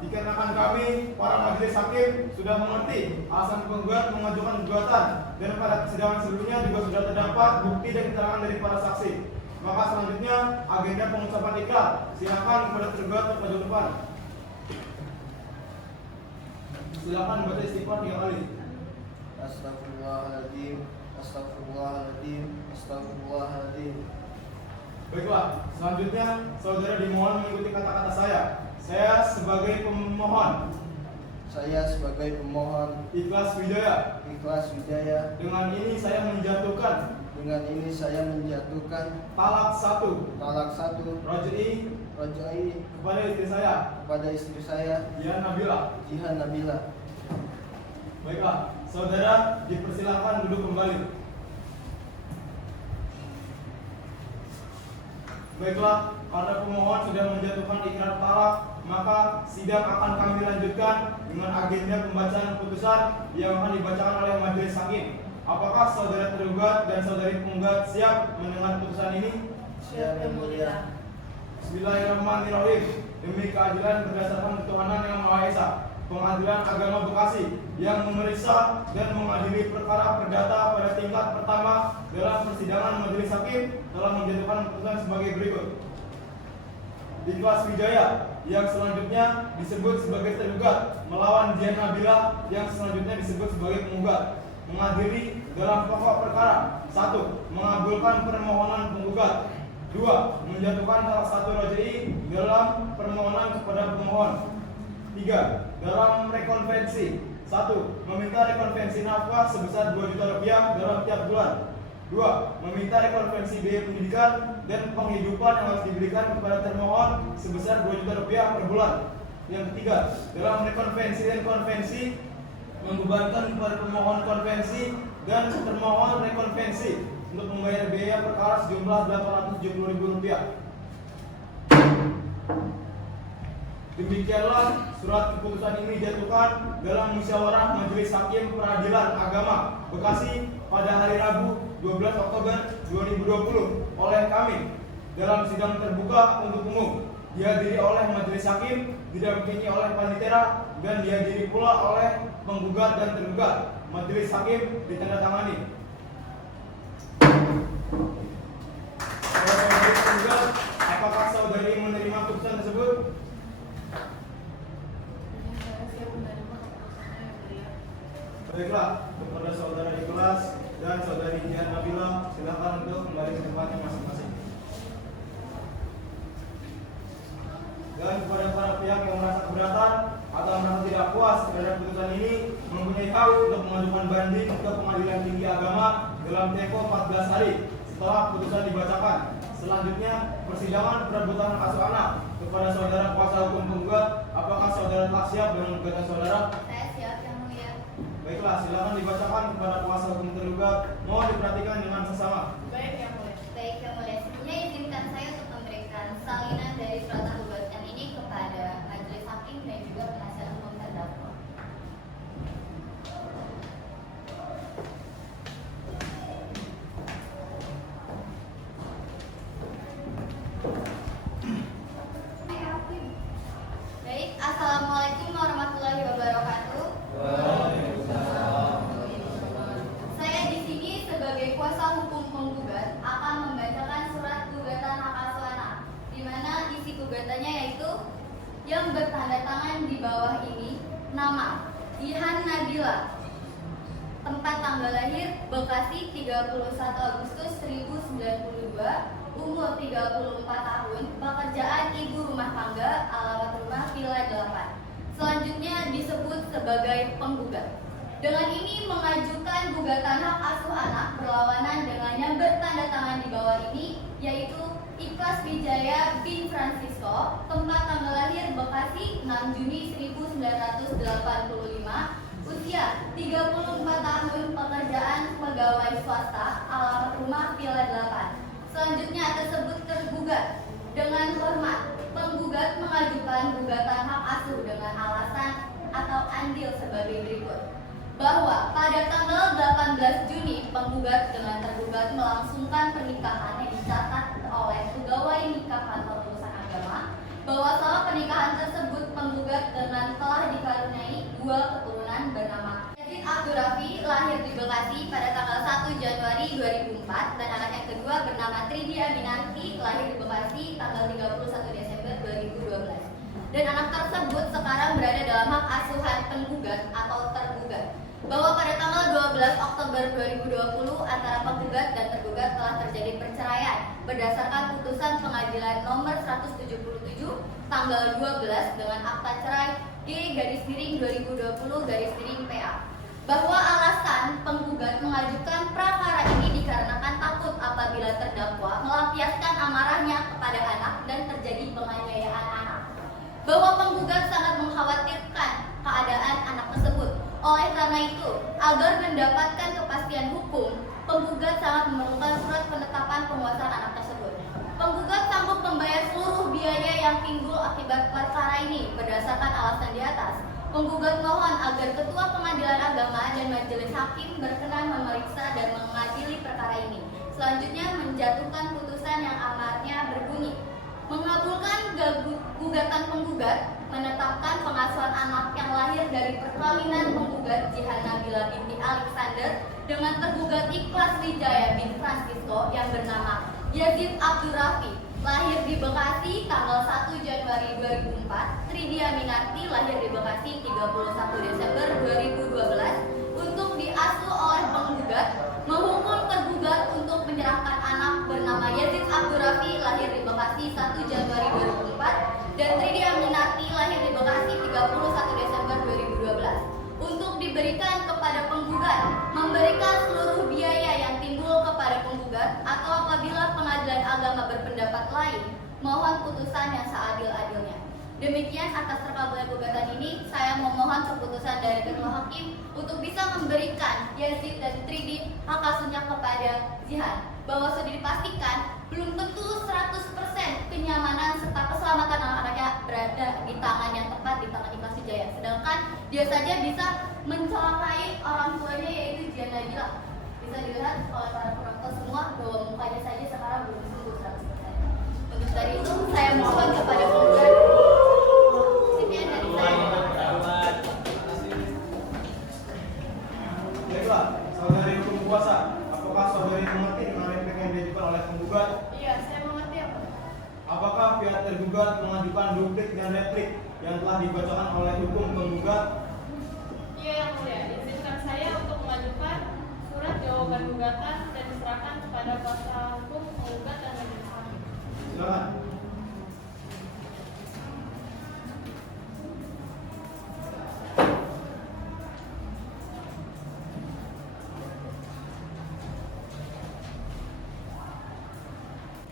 Dikarenakan kami, para majelis hakim sudah mengerti alasan penggugat mengajukan gugatan dan pada persidangan sebelumnya juga sudah terdapat bukti dan keterangan dari para saksi. Maka selanjutnya agenda pengucapan ikrar. Silakan kepada tergugat untuk maju depan. Silakan baca istighfar 3 kali. Astagfirullahaladzim, astagfirullahaladzim, astagfirullahaladzim. Baiklah, selanjutnya saudara dimohon mengikuti kata-kata saya. Saya sebagai pemohon Saya sebagai pemohon Ikhlas Wijaya. Ikhlas Wijaya, Dengan ini saya menjatuhkan talak 1 talak 1 roj'i rojai kepada istri saya Jihan Nabila. Baiklah, saudara dipersilakan duduk kembali. Baiklah, karena pemohon sudah menjatuhkan ikrar talak, maka sidang akan kami lanjutkan dengan agenda pembacaan putusan yang akan dibacakan oleh majelis hakim. Apakah saudara tergugat dan saudari penggugat siap mendengar putusan ini? Siap yang mulia. Bismillahirrahmanirrahim. Demi keadilan berdasarkan ketuhanan yang Maha Esa, Pengadilan Agama Bekasi yang memeriksa dan mengadili perkara perdata pada tingkat pertama dalam persidangan majelis hakim telah menjatuhkan putusan sebagai berikut. Ikhlas Wijaya yang selanjutnya disebut sebagai tergugat melawan Jihan Nabila yang selanjutnya disebut sebagai penggugat mengadili dalam pokok perkara: 1. Mengabulkan permohonan penggugat. 2. Menjatuhkan salah satu roj'i dalam permohonan kepada pemohon. 3. Dalam rekonvensi: 1. Meminta rekonvensi nafkah sebesar 2 juta rupiah dalam tiap bulan. 2. Meminta rekonvensi biaya pendidikan dan penghidupan yang harus diberikan kepada termohon sebesar 2 juta rupiah per bulan. Yang ketiga, dalam rekonvensi dan konvensi membebankan kepada pemohon konvensi dan termohon rekonvensi untuk membayar biaya perkara sejumlah Rp870.000. Demikianlah surat keputusan ini dijatuhkan dalam musyawarah Majelis Hakim Peradilan Agama Bekasi pada hari Rabu 12 Oktober 2020 oleh kami dalam sidang terbuka untuk umum, dihadiri oleh majelis hakim, didampingi oleh panitera, dan dihadiri pula oleh penggugat dan tergugat. Majelis hakim ditandatangani. Saudari penggugat, apakah saudari menerima putusan tersebut? Saya siap menerima keputusannya yang mulia. Baiklah, kepada saudara Ikhlas dan saudari Jihan Nabila, silakan untuk kembali ke tempatnya masing-masing. Dan kepada para pihak yang merasa keberatan atau merasa tidak puas terhadap putusan ini, mempunyai hak untuk mengajukan banding ke Pengadilan Tinggi Agama dalam tempo 14 hari setelah putusan dibacakan. Selanjutnya, persidangan perebutan asuh anak kepada saudara kuasa hukum penggugat. Apakah saudara telah siap dengan gugatan saudara? Saya siap yang mulia. Baiklah, silakan dibacakan kepada kuasa hukum tergugat. Mohon diperhatikan dengan sesama. Baik yang mulia. Baik yang mulia, sebelumnya izinkan saya untuk memberikan salinan dari surat gugatan ini kepada majelis hakim dan juga penasihat hukum terdakwa. Baik, assalamualaikum warahmatullahi wabarakatuh. Saya di sini sebagai kuasa hukum penggugat akan membacakan surat gugatan hak asuh anak, di mana isi gugatannya yaitu yang bertanda tangan di bawah ini, nama Jihan Nabila, tempat tanggal lahir Bekasi 31 Agustus 1092, umur 34 tahun, pekerjaan ibu rumah tangga, alamat rumah Villa 8. Selanjutnya disebut sebagai penggugat. Dengan ini mengajukan gugatan hak asuh anak berlawanan dengan yang bertanda tangan di bawah ini, yaitu Ikhlas Wijaya bin Francisco, tempat tanggal lahir Bekasi 16 6 Juni 1985, usia 34 tahun, pekerjaan pegawai swasta, alamat rumah Villa 8. Selanjutnya tersebut tergugat. Dengan hormat, penggugat mengajukan gugatan hak asuh dengan alasan atau andil sebagai berikut. Bahwa pada tanggal 18 Juni, penggugat dengan tergugat melangsungkan pernikahan yang dicatat oleh pegawai nikah kantor urusan agama, bahwa salah pernikahan tersebut penggugat dengan telah dikaruniai 2 keturunan bernama Yazid Abdul Rafi, lahir di Bekasi pada tanggal 1 Januari 2004, dan anak yang kedua bernama Tridi Aminanti, lahir di Bekasi tanggal 31 Desember 2012. Dan anak tersebut sekarang berada dalam hak asuhan penggugat atau tergugat. Bahwa pada tanggal 12 Oktober 2020 antara penggugat dan tergugat telah terjadi perceraian berdasarkan putusan pengadilan nomor 177 tanggal 12 dengan akta cerai G/2020/PA. Bahwa alasan penggugat mengajukan prakara ini dikarenakan takut apabila terdakwa melampiaskan amarahnya kepada anak dan terjadi penganiayaan anak. Bahwa penggugat sangat mengkhawatirkan keadaan anak tersebut. Oleh karena itu, agar mendapatkan kepastian hukum, penggugat sangat memerlukan surat penetapan penguasaan anak tersebut. Penggugat sanggup membayar seluruh biaya yang timbul akibat perkara ini. Berdasarkan alasan di atas, penggugat mohon agar Ketua Pengadilan Agama dan Majelis Hakim berkenan memeriksa dan mengadili perkara ini. Selanjutnya menjatuhkan putusan yang amarnya berbunyi: mengabulkan gugatan penggugat, menetapkan pengasuhan anak yang lahir dari perkawinan penggugat Jihan Nabila binti Alexander dengan tergugat Ikhlas Wijaya bin Francisco yang bernama Yazid Abdul Rafi, lahir di Bekasi tanggal 1 Januari 2004, Tridi Aminarti, lahir di Bekasi 31 Desember 2012, untuk diasuh oleh penggugat, menghukum tergugat untuk menyerahkan anak bernama Yazid Abdul Rafi, lahir di Bekasi 1 Januari 2004, dan Tridi Aminarti, lahir di Bekasi 31 Desember 2012, untuk diberikan kepada penggugat, memberikan seluruh biaya yang timbul kepada penggugat, atau apabila pengadilan agama berpendapat lain, mohon putusan yang seadil-adilnya. Demikian atas terkabulnya gugatan ini, saya memohon keputusan dari Ketua Hakim untuk bisa memberikan Yazid dan Tridi hak asuhnya kepada Jihan, bahwa sudah dipastikan belum tentu 100% kenyamanan serta keselamatan anak-anaknya berada di tangan yang tepat, di tangan Ikhlas Wijaya. Sedangkan dia saja bisa mencelakai orang tuanya, yaitu Jihan Nabila. Bisa dilihat oleh para penonton semua bahwa mukanya saja sekarang belum sembuh 100%. Untuk dari itu, saya mohon kepada penggugat. Sekian dari saya. Baiklah, saudari hukum kuasa, apakah saudari mengerti dengan replik yang diajukan oleh penggugat? Iya, saya mengerti apa? Apakah pihak tergugat mengajukan duplik dan replik yang telah dibacakan oleh hukum penggugat? Iya, Yang Mulia. Izinkan saya untuk mengajukan surat jawaban gugatan dan diserahkan kepada kuasa hukum penggugat dan majelis hakim. Silakan.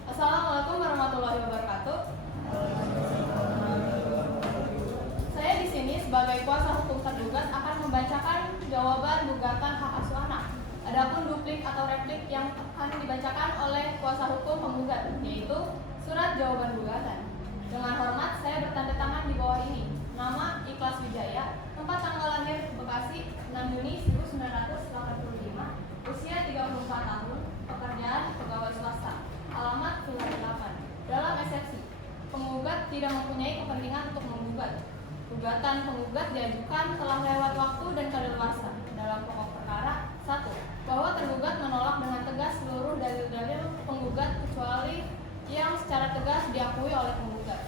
Assalamualaikum warahmatullahi wabarakatuh. Saya di sini sebagai kuasa hukum tergugat akan membacakan jawaban gugatan hak asuh anak. Adapun duplik atau replik yang akan dibacakan oleh kuasa hukum penggugat, yaitu surat jawaban gugatan. Dengan hormat, saya bertanda tangan di bawah ini. Nama Ikhlas Wijaya, tempat tanggal lahir Bekasi 6 Juni 1985, usia 34 tahun, pekerjaan pegawai swasta, alamat Villa 8. Dalam eksepsi, penggugat tidak mempunyai kepentingan untuk menggugat. Gugatan penggugat diajukan telah lewat waktu dan kadaluarsa. Dalam pokok perkara, 1. Bahwa tergugat menolak dengan tegas seluruh dalil-dalil penggugat kecuali yang secara tegas diakui oleh penggugat.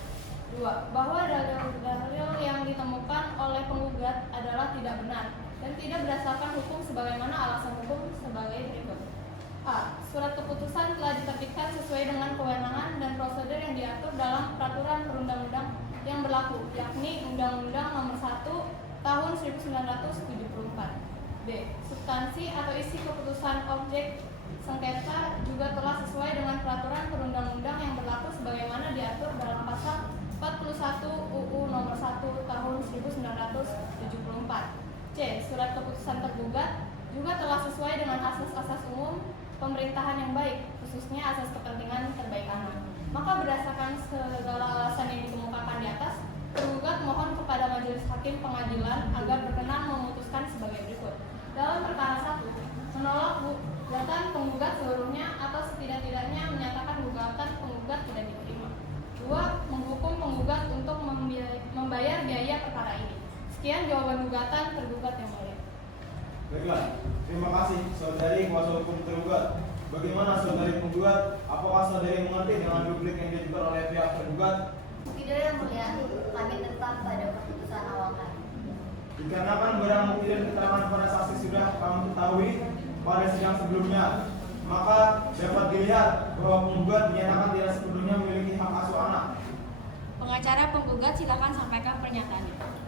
2. Bahwa dalil-dalil yang ditemukan oleh penggugat adalah tidak benar dan tidak berdasarkan hukum sebagaimana alasan hukum sebagai berikut. A. Surat keputusan telah diterbitkan sesuai dengan kewenangan dan prosedur yang diatur dalam peraturan perundang-undang yang berlaku, yakni Undang-Undang Nomor 1 Tahun 1974. B. Substansi atau isi keputusan objek sengketa juga telah sesuai dengan peraturan perundang-undang yang berlaku sebagaimana diatur dalam pasal 41 UU Nomor 1 keputusan tergugat juga telah sesuai dengan asas-asas umum pemerintahan yang baik, khususnya asas kepentingan terbaik anak. Maka berdasarkan segala alasan yang dikemukakan di atas, tergugat mohon kepada Majelis Hakim Pengadilan agar berkenan memutuskan sebagai berikut. Dalam perkara 1, menolak gugatan penggugat seluruhnya atau setidak-tidaknya menyatakan gugatan penggugat tidak diterima. 2. Menghukum penggugat untuk membayar biaya perkara ini. Sekian jawaban gugatan tergugat yang mulia. Baiklah, terima kasih saudari kuasa hukum tergugat. Bagaimana saudari penggugat? Apakah saudari mengerti dengan duplik yang diajukan oleh pihak tergugat? Tidak yang mulia, kami tetap pada keputusan awal kami. Dikarenakan barang bukti dan keterangan para saksi sudah kami ketahui pada sidang sebelumnya, maka dapat dilihat bahwa penggugat dinyatakan tidak sepenuhnya memiliki hak asuh anak. Pengacara penggugat silakan sampaikan pernyataannya.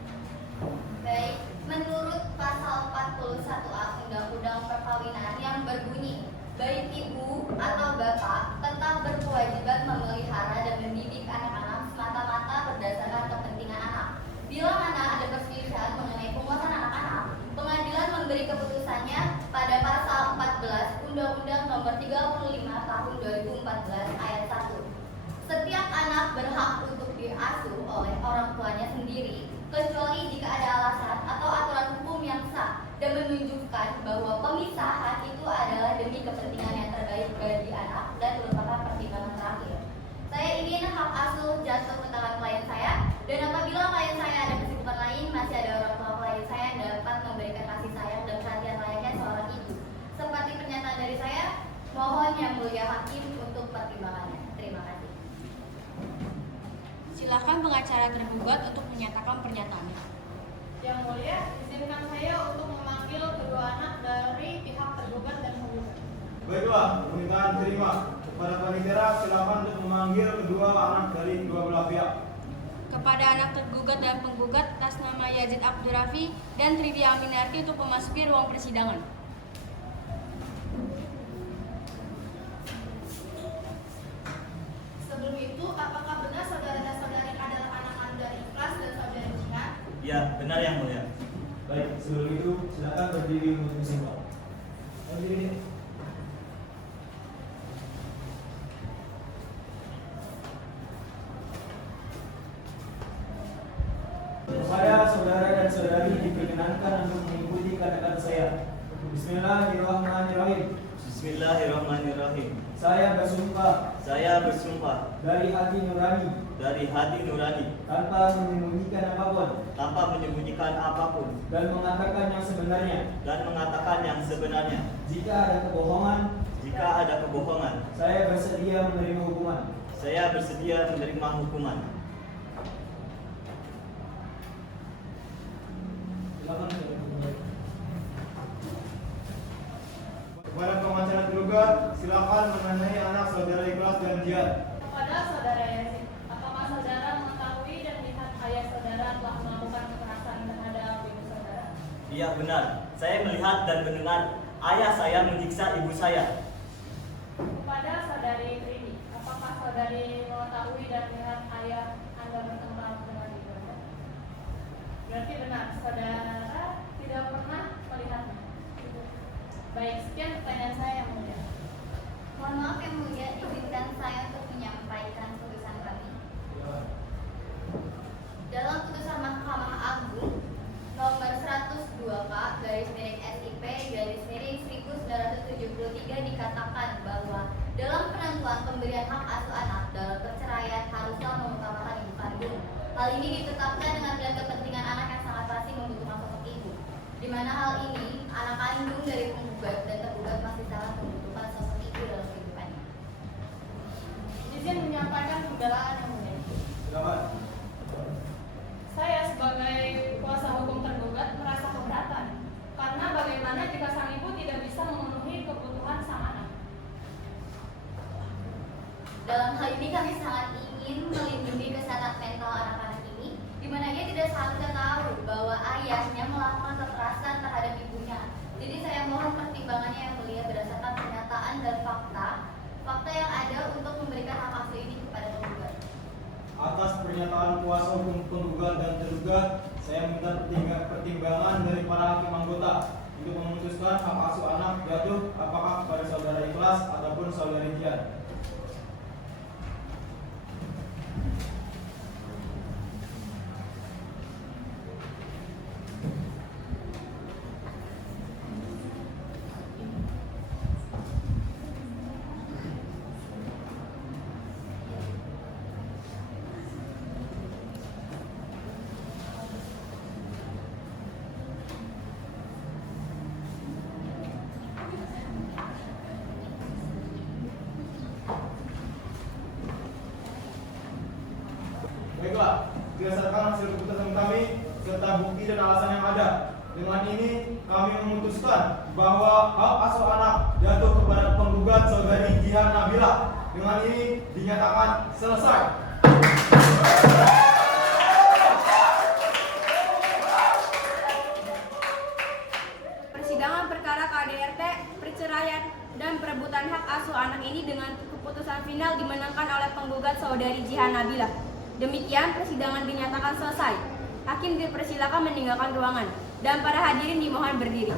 Baik, menurut pasal 41A Undang-Undang Perkawinan yang berbunyi, baik ibu atau bapak tetap berkewajiban memelihara dan mendidik anak-anak semata-mata berdasarkan kepentingan anak. Bila mana ada perselisihan mengenai penguasaan anak-anak, pengadilan memberi keputusannya pada pasal 14 Undang-Undang Nomor 35 Tahun 2014 Ayat 1. Setiap anak berhak untuk diasuh oleh orang tuanya sendiri, kecuali jika ada alasan atau aturan hukum yang sah dan menunjukkan bahwa pemisahan itu adalah demi kepentingan yang terbaik bagi anak dan merupakan pertimbangan terakhir. Saya ingin hak asuh jatuh ke tangan klien saya, dan apabila klien saya ada kesibukan lain, masih ada orang tua klien saya yang dapat memberikan kasih sayang dan perhatian layaknya seorang ibu. Seperti pernyataan dari saya, mohon yang mulia hakim untuk pertimbangannya. Terima kasih. Silakan pengacara tergugat untuk menyatakan pernyataannya. Yang mulia, izinkan saya untuk memanggil kedua anak dari pihak tergugat dan penggugat. Baiklah, permintaan terima. Kepada panitia silakan untuk memanggil kedua anak dari dua belah pihak. Kepada anak tergugat dan penggugat atas nama Yazid Abdurrafi dan Tridia Aminarti untuk memasuki ruang persidangan. Sebelum itu, apakah benar saudara dan saudari adalah anak-anak dari Ikhlas dan saudari Jihan? Ya, benar yang mulia. Baik, sebelum itu silakan berdiri untuk bersumpah. Berdiri. Kepada saudara dan saudari diperkenankan untuk mengikuti kata-kata saya. Bismillahirrahmanirrahim. Bismillahirrahmanirrahim. Saya bersumpah Saya bersumpah dari hati nurani dari hati nurani tanpa menyembunyikan apapun tanpa menyembunyikan apapun dan mengatakan yang sebenarnya. dan mengatakan yang sebenarnya. Jika ada kebohongan, Jika ada kebohongan, saya bersedia menerima hukuman. saya bersedia menerima hukuman. Silakan. Kepada pengacara tergugat, silakan menanyai anak saudara Ikhlas dan Jihan. Kepada saudara Yazid, apakah saudara mengetahui dan melihat ayah saudara telah melakukan kekerasan terhadap ibu saudara? Iya benar, saya melihat dan mendengar ayah saya menyiksa ibu saya. Kepada saudari Tridi, apakah saudari mengetahui dan melihat ayah Anda bertengkar dengan ibu Anda? Berarti benar, saudara tidak pernah melihatnya. Baik, sekian pertanyaan saya yang mulia. Mohon maaf yang mulia, izinkan saya untuk menyampaikan tulisan kami. Dalam putusan Mahkamah Agung nomor 102K /SIP/1973 dikatakan bahwa dalam penentuan pemberian hak asuh anak dalam perceraian haruslah mengutamakan ibu kandung. Hal ini ditetapkan dengan kepentingan anak yang sangat pasti membutuhkan sosok ibu, di mana hal ini anak kandung dari penggugat dan tergugat masih sangat membutuhkan sosok ibu dalam kehidupannya. Izin menyampaikan pembelaan yang mulia. Silakan. Saya sebagai kuasa hukum tergugat merasa keberatan karena bagaimana jika sang ibu tidak bisa memenuhi kebutuhan sang anak. Dalam hal ini kami sangat ingin melindungi kesehatan mental anak-anak ini, di mana ia tidak seharusnya tahu bahwa ayahnya melakukan kekerasan terhadap ibunya. Jadi saya mohon pertimbangannya yang mulia berdasarkan pernyataan dan fakta yang ada untuk memberikan hak asuh ini kepada penggugat. Atas pernyataan kuasa hukum penggugat dan tergugat, saya minta pertimbangan dari para hakim anggota. maupun saudari Jihan. Baiklah, berdasarkan hasil keputusan kami serta bukti dan alasan yang ada, dengan ini kami memutuskan bahwa hak asuh anak jatuh kepada penggugat saudari Jihan Nabila. Dengan ini dinyatakan selesai. Persidangan perkara KDRT, perceraian, dan perebutan hak asuh anak ini dengan keputusan final dimenangkan oleh penggugat saudari Jihan Nabila. Demikian persidangan dinyatakan selesai. Hakim dipersilakan meninggalkan ruangan dan para hadirin dimohon berdiri.